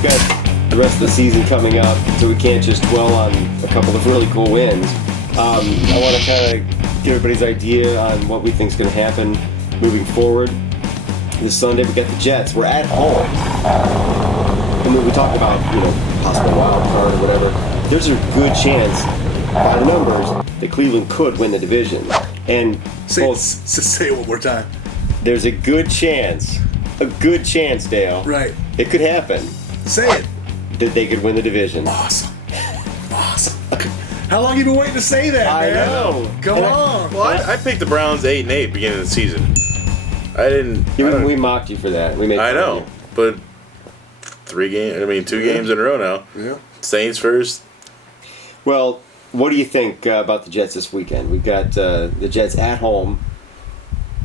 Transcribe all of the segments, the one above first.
we've got the rest of the season coming up, so we can't just dwell on a couple of really cool wins. I want to kind of give everybody's idea on what we think is going to happen moving forward. This Sunday we got the Jets. We're at home. And when we talk about, possible wild card or whatever, there's a good chance, by the numbers, that Cleveland could win the division. And say it one more time. There's a good chance, Dale. Right. It could happen. Say it. That they could win the division. Awesome. How long have you been waiting to say that, I man? know. Come on. Well, I picked the Browns 8-8 beginning of the season. I didn't. We mocked you for that. We made. I know, but 2 games in a row now. Yeah. Saints first. Well, what do you think about the Jets this weekend? We've got the Jets at home,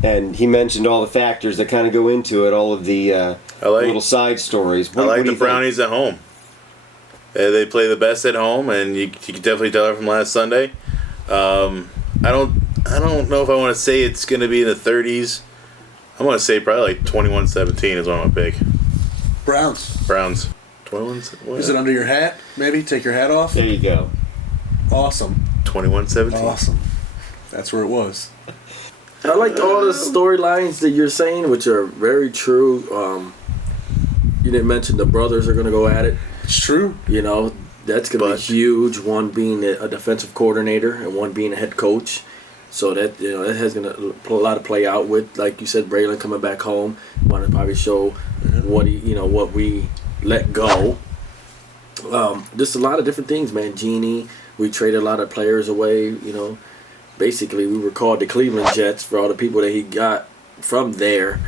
and he mentioned all the factors that kind of go into it, all of the little side stories. I like the Brownies at home. They play the best at home, and you can definitely tell it from last Sunday. I don't know if I want to say it's going to be in the 30s. I'm going to say probably like 21-17 is what I'm going to pick. Browns. 21. Is it under your hat? Maybe take your hat off. There you go. Awesome. 21-17. Awesome. That's where it was. I like all the storylines that you're saying, which are very true. You didn't mention the brothers are going to go at it. It's true. That's going to be huge. One being a defensive coordinator and one being a head coach. So that that has going to a lot to play out with, like you said, Braylon coming back home. Want to probably show what what we let go. Just a lot of different things, man. Genie, we traded a lot of players away. Basically we were called the Cleveland Jets for all the people that he got from there.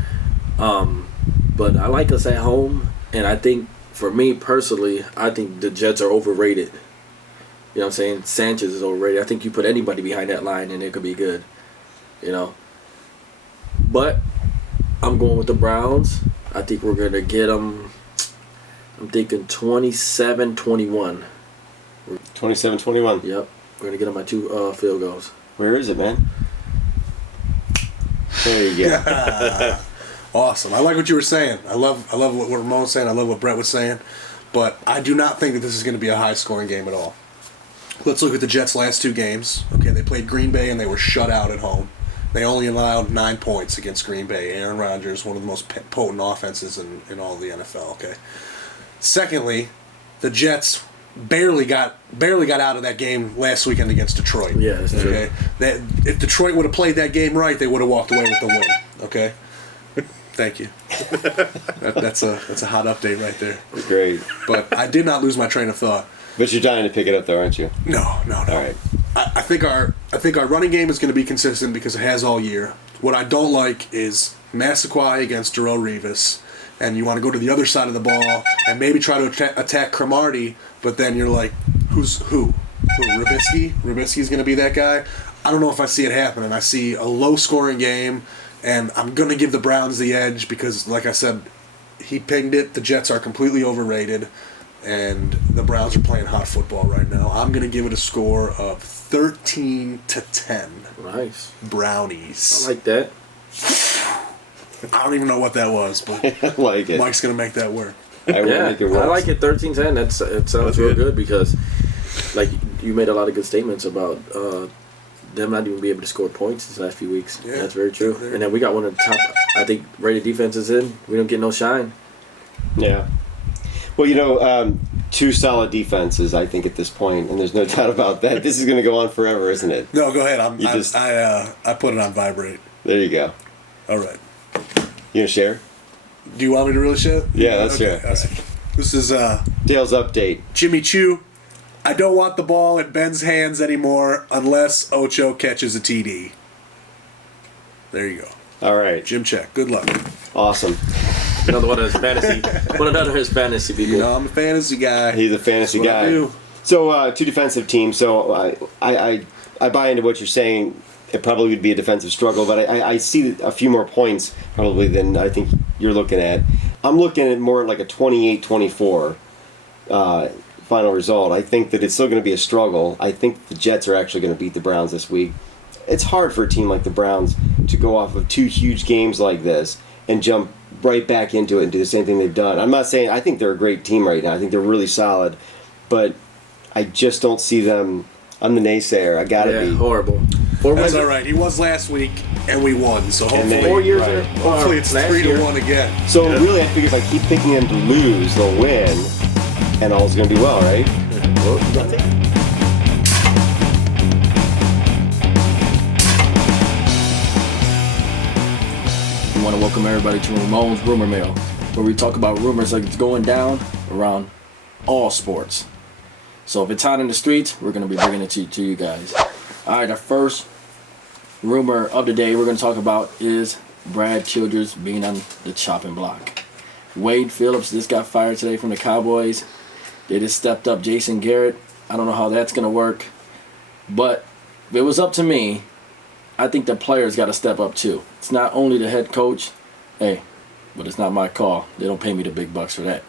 But I like us at home, and I think for me personally, I think the Jets are overrated. You know what I'm saying? Sanchez is overrated. I think you put anybody behind that line and it could be good. But I'm going with the Browns. I think we're going to get them, I'm thinking 27-21. 27-21. Yep. We're going to get them by 2 field goals. Where is it, man? There you go. Awesome. I like what you were saying. I love what Ramon was saying. I love what Brett was saying. But I do not think that this is going to be a high-scoring game at all. Let's look at the Jets' last 2 games. Okay, they played Green Bay and they were shut out at home. They only allowed 9 points against Green Bay. Aaron Rodgers, one of the most potent offenses in all of the NFL. Okay. Secondly, the Jets barely got out of that game last weekend against Detroit. Yeah, that's true. Okay. If Detroit would have played that game right, they would have walked away with the win. Okay. Thank you. That's a hot update right there. Great. But I did not lose my train of thought. But you're dying to pick it up, though, aren't you? No. All right. I think our running game is going to be consistent because it has all year. What I don't like is Massaquoi against Darrelle Revis, and you want to go to the other side of the ball and maybe try to attack Cromartie, but then you're like, who? Rubisky? Rubisky's going to be that guy? I don't know if I see it happening. I see a low-scoring game, and I'm going to give the Browns the edge because, like I said, he pinged it. The Jets are completely overrated. And the Browns are playing hot football right now. I'm going to give it a score of 13-10. Nice. Brownies. I like that. I don't even know what that was, but I like it. Mike's going to make that work. I will make it work. I like it 13-10. It sounds real good because, like, you made a lot of good statements about them not even be able to score points these last few weeks. Yeah, that's very true. And then we got one of the top, I think, rated defenses in. We don't get no shine. Yeah. Well, 2 solid defenses, I think, at this point, and there's no doubt about that. This is going to go on forever, isn't it? No, go ahead. I put it on vibrate. There you go. All right. You going to share? Do you want me to really share? Yeah, let's share. All right. This is Dale's update. Jimmy Choo. I don't want the ball in Ben's hands anymore unless Ocho catches a TD. There you go. All right. Jim Check. Good luck. Awesome. Another one of his fantasy. One of his fantasy people. I'm a fantasy guy. He's a fantasy guy. So 2 defensive teams. So I buy into what you're saying. It probably would be a defensive struggle, but I see a few more points probably than I think you're looking at. I'm looking at more like a 28-24 final result. I think that it's still going to be a struggle. I think the Jets are actually going to beat the Browns this week. It's hard for a team like the Browns to go off of 2 huge games like this and jump right back into it and do the same thing they've done. I'm not saying I think they're a great team right now. I think they're really solid, but I just don't see them. I'm the naysayer. I gotta be horrible. That's all right. He was last week, and we won. So hopefully, 4 years. Right. hopefully it's 3-1 again. So really, I figure if I keep picking them to lose, they'll win, and all's gonna be well, right? Well, that's it. I want to welcome everybody to Ramon's Rumor Mill, where we talk about rumors like it's going down around all sports. So if it's hot in the streets, we're going to be bringing it to you guys. All right, our first rumor of the day we're going to talk about is Brad Childress being on the chopping block. Wade Phillips just got fired today from the Cowboys. They just stepped up Jason Garrett. I don't know how that's going to work. But if it was up to me, I think the players got to step up too. It's not only the head coach. Hey, but it's not my call. They don't pay me the big bucks for that.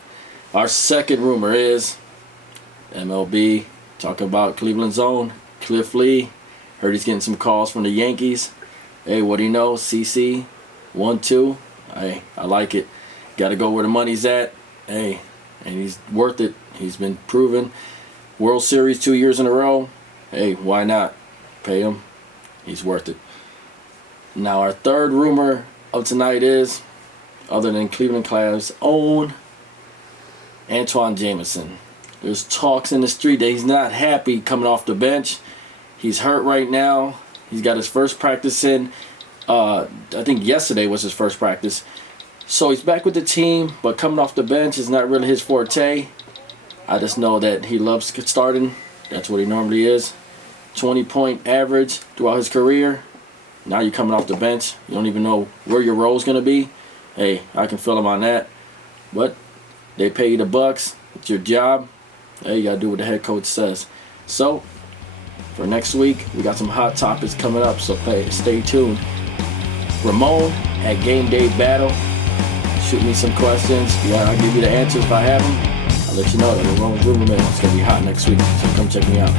Our second rumor is MLB, talking about Cleveland's own Cliff Lee. Heard he's getting some calls from the Yankees. Hey, what do you know? CC, 1-2. Hey, I like it. Got to go where the money's at. Hey, and he's worth it. He's been proven. World Series 2 years in a row. Hey, why not? Pay him. He's worth it. Now, our third rumor of tonight is, other than Cleveland Cavs' own Antoine Jameson. There's talks in the street that he's not happy coming off the bench. He's hurt right now. He's got his first practice in. I think yesterday was his first practice. So he's back with the team, but coming off the bench is not really his forte. I just know that he loves starting. That's what he normally is. 20-point average throughout his career. Now you're coming off the bench. You don't even know where your role's going to be. Hey, I can fill him on that. But they pay you the bucks. It's your job. Hey, you got to do what the head coach says. So, for next week, we got some hot topics coming up, so stay tuned. Ramon at Game Day Battle. Shoot me some questions. Yeah, I'll give you the answers if I have them. I'll let you know that Ramon's Rumor Mill is going to be hot next week, so come check me out.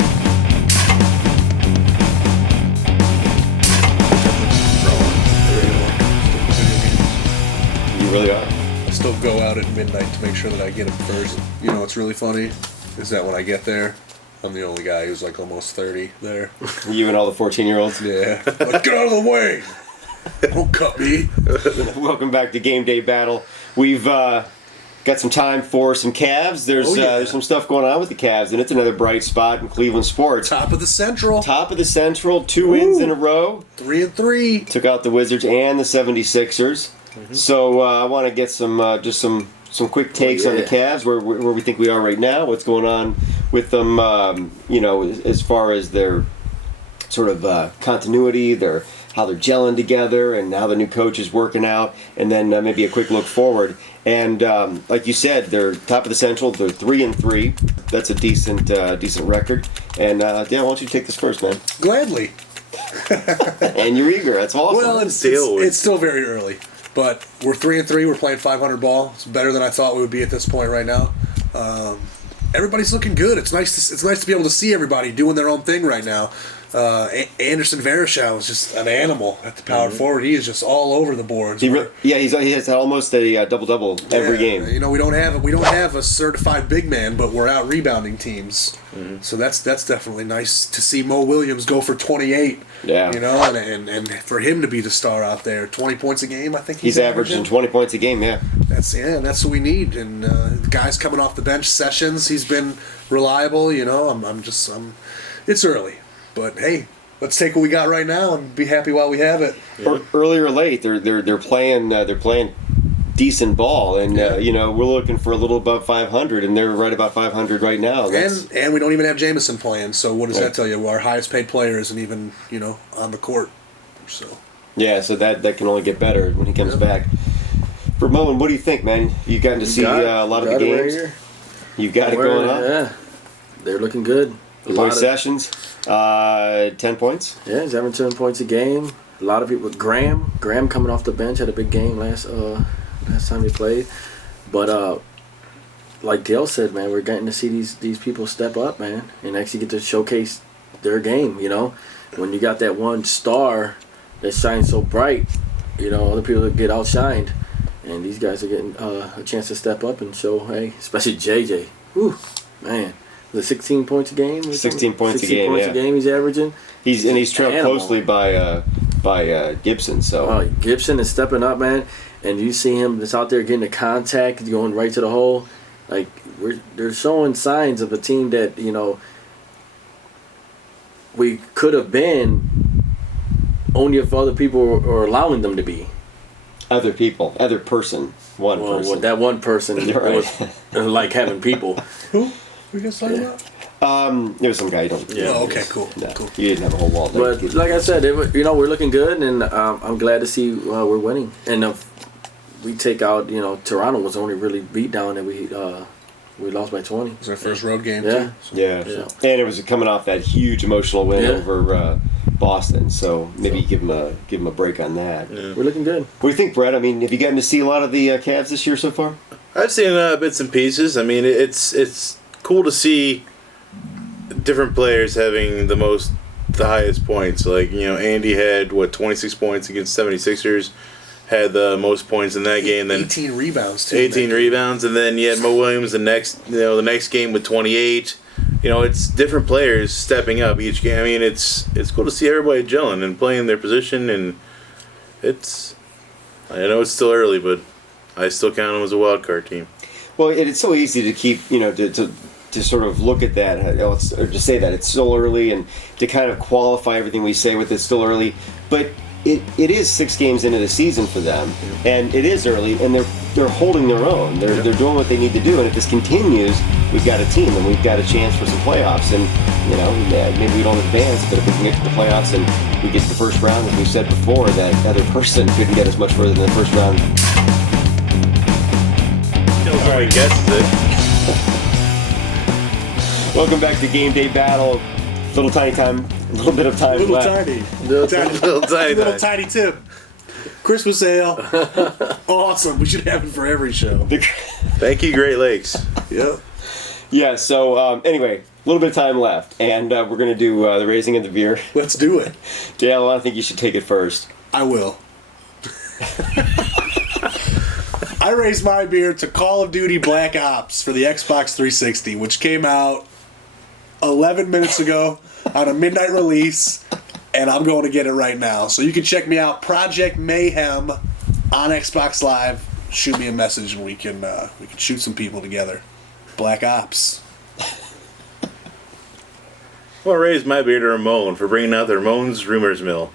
You really are. I still go out at midnight to make sure that I get him first. You know what's really funny is that when I get there, I'm the only guy who's like almost 30 there. You and all the 14-year-olds? Yeah. Like, get out of the way! Don't cut me. Welcome back to Game Day Battle. We've got some time for some Cavs. There's some stuff going on with the Cavs, and it's another bright spot in Cleveland sports. Top of the Central. 2 wins in a row. 3-3. Took out the Wizards and the 76ers. Mm-hmm. So I want to get some quick takes on the Cavs, where we think we are right now, what's going on with them, as far as their sort of continuity, how they're gelling together, and how the new coach is working out, and then maybe a quick look forward. And like you said, they're top of the Central. They're 3-3. That's a decent record. And why don't you take this first, man? Gladly. And you're eager. That's awesome. Well, it's still very early. But we're 3-3. We're playing 500 ball. It's better than I thought we would be at this point right now. Everybody's looking good. It's nice to be able to see everybody doing their own thing right now. Anderson Varejao is just an animal at the power forward. He is just all over the boards. He has almost a double-double every game. You know, we don't have a certified big man, but we're out rebounding teams. Mm-hmm. So that's definitely nice to see Mo Williams go for 28. Yeah. You know, and for him to be the star out there, 20 points a game, I think he's averaging 20 points a game. Yeah. That's what we need. And the guys coming off the bench, Sessions, he's been reliable. You know, it's early. But hey, let's take what we got right now and be happy while we have it. Early or late, they're playing decent ball, and we're looking for a little above 500, and they're right about 500 right now. And we don't even have Jameson playing. So what does that tell you? Well, our highest paid player isn't even on the court. So yeah, so that can only get better when he comes back. Ramon, what do you think, man? You've gotten to see a lot of the games. Right, You've got it going on. Yeah, they're looking good. Boy Sessions, 10 points. Yeah, he's averaging 10 points a game. A lot of people. Graham coming off the bench had a big game last time he played. But like Dale said, man, we're getting to see these people step up, man, and actually get to showcase their game. You know, when you got that one star that shines so bright, other people get outshined. And these guys are getting a chance to step up and show, hey, especially JJ. Whew, man. The 16 points a game? 16 points a 16 game, points yeah. a game he's averaging. He's trailed Animal. closely by Gibson. So Gibson is stepping up, man. And you see him that's out there getting the contact, going right to the hole. Like, they're showing signs of a team that, you know, we could have been only if other people were allowing them to be. other people, other person, one person. Well, that one person Right. was like having people. Who? We guys talking about? There was some guy you don't. Yeah. Oh, okay, cool. No, Cool. you didn't have a whole wall there. But like I said, we're looking good, and I'm glad to see we're winning. And we take out, Toronto was the only really beat down that we lost by 20. It was our first road game, Yeah. too. So. Yeah. Yeah. And it was coming off that huge emotional win Yeah. over Boston, so maybe give him a break on that. Yeah. We're looking good. What do you think, Brett? I mean, have you gotten to see a lot of the Cavs this year so far? I've seen bits and pieces. I mean, it's cool to see different players having the highest points. Like, Andy had 26 points against 76ers, had the most points in that game. Then 18 rebounds, too. 18 man. rebounds, and then you had Mo Williams the next game with 28. It's different players stepping up each game. I mean, it's cool to see everybody gelling and playing their position, and I know it's still early, but I still count them as a wild card team. Well, it's so easy to keep, to sort of look at that, or to say that it's still early, and to kind of qualify everything we say with it's still early. But it is 6 games into the season for them, and it is early, and they're holding their own. They're doing what they need to do, and if this continues, we've got a team, and we've got a chance for some playoffs. And maybe we don't advance, but if we can get to the playoffs and we get to the first round, as we said before, that other person couldn't get us much further than the first round. Nobody guesses it. Welcome back to Game Day Battle. Little tiny time, a little bit of time Little left. tiny. Little tiny. Little tiny tip. Christmas ale. Awesome. We should have it for every show. Thank you, Great Lakes. Yep. Yeah, so anyway, a little bit of time left, and we're going to do the raising of the beer. Let's do it. Dale, I think you should take it first. I will. I raised my beer to Call of Duty Black Ops for the Xbox 360, which came out 11 minutes ago on a midnight release, and I'm going to get it right now. So you can check me out, Project Mayhem, on Xbox Live. Shoot me a message, and we can shoot some people together. Black Ops. I want to raise my beer to Ramon for bringing out the Ramon's Rumors Mill.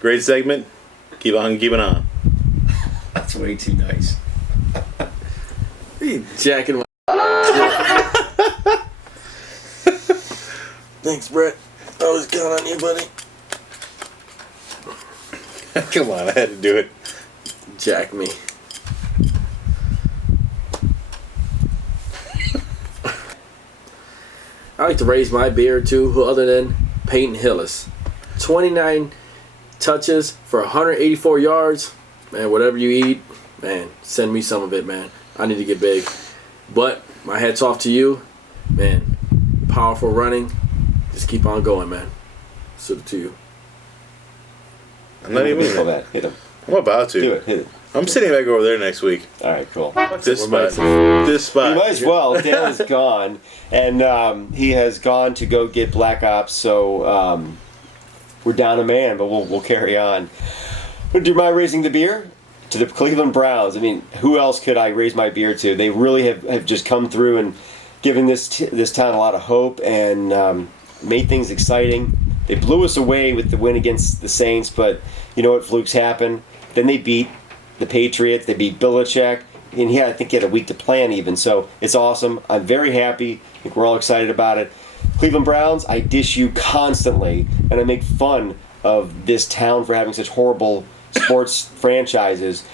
Great segment. Keep on keeping on. That's way too nice. Jacking my. Thanks, Brett. I always count on you, buddy. Come on, I had to do it. Jack me. I like to raise my beer to who other than Peyton Hillis. 29 touches for 184 yards. Man, whatever you eat, man, send me some of it, man. I need to get big. But my hat's off to you, man. Powerful running. Just keep on going, man. Salute to you. I'm not even Pull that. Hit him. I'm about to. Do it. Hit it. I'm sitting back over there next week. All right, cool. This spot. This You spot. might as well. Dale is gone, and he has gone to go get Black Ops. So we're down a man, but we'll carry on. Would you mind raising the beer to the Cleveland Browns? I mean, who else could I raise my beer to? They really have just come through and given this town a lot of hope and made things exciting. They blew us away with the win against the Saints, but you know what? Flukes happen. Then they beat the Patriots. They beat Belichick. And I think he had a week to plan even. So it's awesome. I'm very happy. I think we're all excited about it. Cleveland Browns, I dish you constantly, and I make fun of this town for having such horrible sports franchises.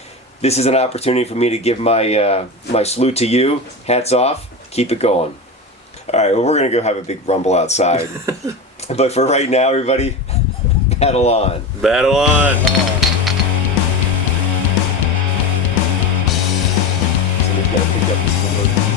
This is an opportunity for me to give my salute to you. Hats off. Keep it going. All right, well, we're going to go have a big rumble outside. But for right now, everybody, battle on. Battle on. Somebody's got to pick up this remote.